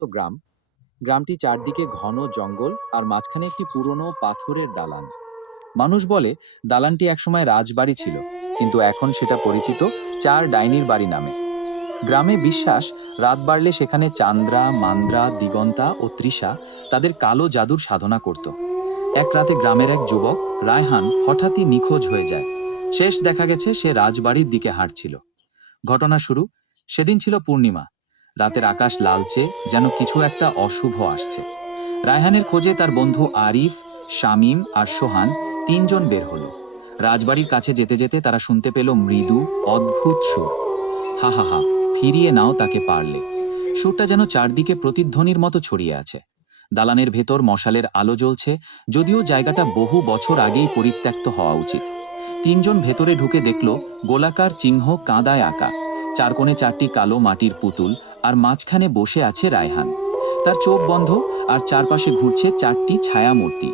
ছোট্ট গ্রাম। গ্রামটি চারদিকে ঘন জঙ্গল আর মাঝখানে একটি পুরনো পাথরের দালান। মানুষ বলে, দালানটি একসময় রাজবাড়ি ছিল, কিন্তু এখন সেটা পরিচিত চার ডাইনির বাড়ি নামে। গ্রামে বিশ্বাস, রাত বাড়লে সেখানে চান্দ্রা, মান্দ্রা, দিগন্তা ও তৃষা তাদের কালো জাদুর সাধনা করত। এক রাতে গ্রামের এক যুবক, রায়হান, হঠাৎই নিখোঁজ হয়ে যায়। শেষ দেখা গেছে, সে রাজবাড়ির দিকে হাঁটছিল। ঘটনা শুরু, সেদিন ছিল পূর্ণিমা। রাতের আকাশ লালচে, যেন কিছু একটা অশুভ আসছে। রায়হানের খোঁজে তার বন্ধু আরিফ, শামীম আর সোহান তিনজন বের হলো। রাজবাড়ির কাছে যেতে যেতে তারা শুনতে পেল মৃদু, অদ্ভুত সুর। হা হা হা, ফিরিয়ে নাও তাকে পারলে। সুরটা যেন চারদিকে প্রতিধ্বনির মতো ছড়িয়ে আছে। দালানের ভেতর মশালের আলো জ্বলছে, যদিও জায়গাটা বহু বছর আগেই পরিত্যক্ত হওয়া উচিত। তিনজন ভেতরে ঢুকে দেখল গোলাকার চিহ্ন কাঁদায় আঁকা। চার কোণে চারটি কালো মাটির পুতুল আর মাঝখানে বসে আছে রায়হান। তার চোখ বন্ধ আর চারপাশে ঘুরছে চারটি ছায়া মূর্তি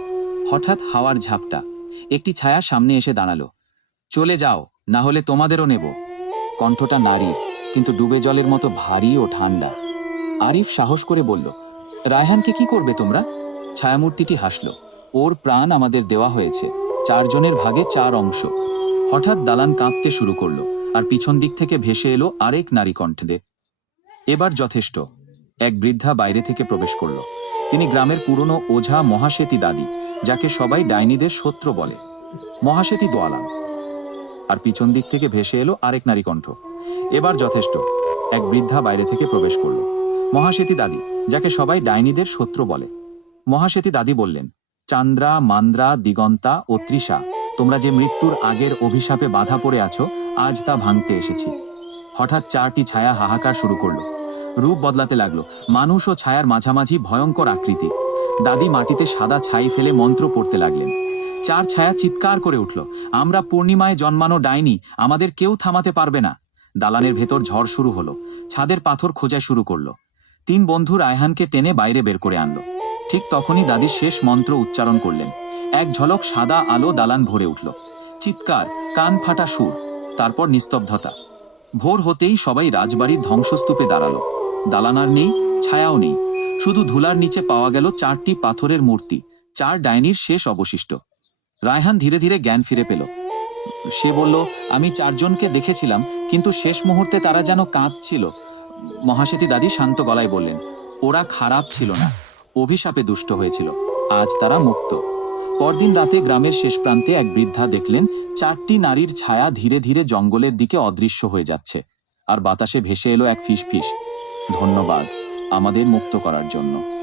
হঠাৎ হাওয়ার ঝাপটা। একটি ছায়া সামনে এসে দাঁড়াল। চলে যাও, না হলে তোমাদেরও নেব। কণ্ঠটা নারীর, কিন্তু ডুবে জলের মতো ভারী ও ঠান্ডা। আরিফ সাহস করে বলল, রায়হানকে কি করবে তোমরা? ছায়ামূর্তিটি হাসল, ওর প্রাণ আমাদের দেওয়া হয়েছে। চারজনের ভাগে চার অংশ। হঠাৎ দালান কাঁপতে শুরু করল। আর পিছন দিক থেকে ভেসে এলো আরেক নারী কণ্ঠে এবার যথেষ্ট। এক বৃদ্ধা বাইরে থেকে প্রবেশ করল। তিনি গ্রামের পুরনো ওঝা মহাসেতী দাদি, যাকে সবাই ডাইনিদের শত্রু বলে। মহাসেতী দোয়ালান আর পিছন দিক থেকে ভেসে এলো আরেক নারী কণ্ঠ। এবার যথেষ্ট। এক বৃদ্ধা বাইরে থেকে প্রবেশ করল। মহাসেতী দাদি, যাকে সবাই ডাইনিদের শত্রু বলে। মহাসেতী দাদি বললেন, চান্দ্রা, মান্দ্রা, দিগন্তা ও তৃষা তোমরা যে মৃত্যুর আগের অভিশাপে বাধা পড়ে আছো, আজ তা ভাঙতে এসেছি। হঠাৎ চারটি ছায়া হাহাকার শুরু করল। রূপ বদলাতে লাগল। মানুষ ও ছায়ার মাঝামাঝি ভয়ঙ্কর আকৃতি। দাদি মাটিতে সাদা ছাই ফেলে মন্ত্র পড়তে লাগলেন। চার ছায়া চিৎকার করে উঠল। আমরা পূর্ণিমায় জন্মানো ডাইনি, আমাদের কেউ থামাতে পারবে না। দালানের ভেতর ঝড় শুরু হলো। ছাদের পাথর খোঁজা শুরু করল। তিন বন্ধু রায়হানকে টেনে বাইরে বের করে আনলো। ঠিক তখনই দাদি শেষ মন্ত্র উচ্চারণ করলেন। এক ঝলক সাদা আলো দালান ভরে উঠল। চিৎকার, কান ফাটা সুর, তারপর নিস্তব্ধতা। ভোর হতেই সবাই রাজবাড়ির ধ্বংসস্তূপে দাঁড়াল। দালানার নেই, ছায়াও নেই। শুধু ধুলার নিচে পাওয়া গেল চারটি পাথরের মূর্তি, চার ডাইনির শেষ অবশিষ্ট। রায়হান ধীরে ধীরে জ্ঞান ফিরে পেল। সে বলল, আমি চারজনকে দেখেছিলাম, কিন্তু শেষ মুহূর্তে তারা যেন কাঁদছিল। মহাসেতী দাদি শান্ত গলায় বললেন, ওরা খারাপ ছিল না। অভিশাপে দুষ্ট হয়েছিল। আজ তারা মুক্ত। পরদিন রাতে গ্রামের শেষ প্রান্তে এক বৃদ্ধা দেখলেন, চারটি নারীর ছায়া ধীরে ধীরে জঙ্গলের দিকে অদৃশ্য হয়ে যাচ্ছে। আর বাতাসে ভেসে এলো এক ফিস ফিস ধন্যবাদ আমাদের মুক্ত করার জন্য।